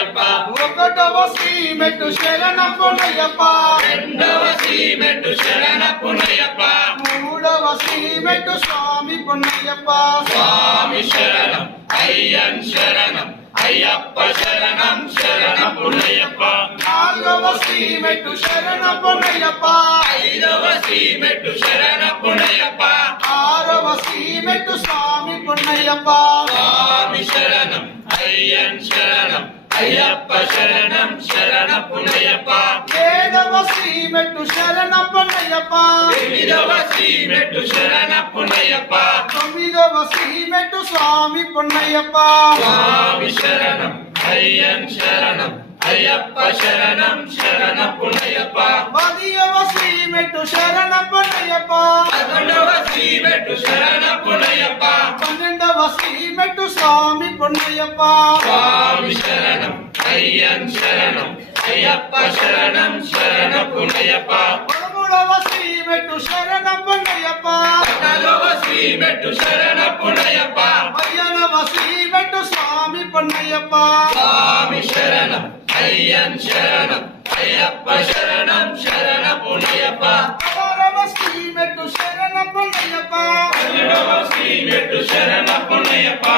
ఒకటవ శ్రీమెట్టు శరణపునయ్యప్ప, రెండవ శ్రీమెట్టు శరణపునయ్యప్ప, మూడవ శ్రీమెట్టు స్వామి పున్నయ్యప్ప. స్వామి శరణం అయ్యన్ శరణం అయ్యప్ప శరణం శరణపునయ్యప్ప, నాలుగవ శ్రీమెట్టు శరణపునయ్యప్ప, ఐదవ శ్రీమెట్టు శరణపునయ్యప్ప, ఆరవ శ్రీమెట్టు స్వామి పున్నయ్యప్ప. స్వామి శరణం అయ్యన్ శరణం అయ్యప్ప శరణం శరణపునయ్యప్ప, ఏడవ శ్రీమెట్టు శరణపునయ్యప్ప, ఎనిమిదవ శ్రీమెట్టు శరణపునయ్యప్ప, తొమ్మిదవ శ్రీమెట్టు స్వామి పున్నయ్యప్ప. స్వామి శరణం అయ్యన్ శరణం అయ్యప్ప శరణం శరణపునయ్యప్ప, పదియవ శ్రీమెట్టు శరణపునయ్యప్ప, పదకొండవ శ్రీమెట్టు శరణపునయ్యప్ప, పన్నెండవ శ్రీమెట్టు స్వామి పున్నయ్యప్ప. స్వామి శరణం అయ్యన్ శరణం అయ్యప్ప శరణం శరణపునయ్యప్ప, పదమూడవ శ్రీమెట్టు శరణపునయ్యప్ప, పద్నాలుగవ శ్రీమెట్టు శరణపునయ్యప్ప, పదిహేనవ శ్రీమెట్టు స్వామి పున్నయ్యప్ప. స్వామి శరణం అయ్యన్ శరణం అయ్యప్ప శరణం శరణపునయ్యప్ప, పదహారవ శ్రీమెట్టు శరణపునయ్యప్ప, పన్నెండవ శ్రీమెట్టు శరణపునయ్యప్ప,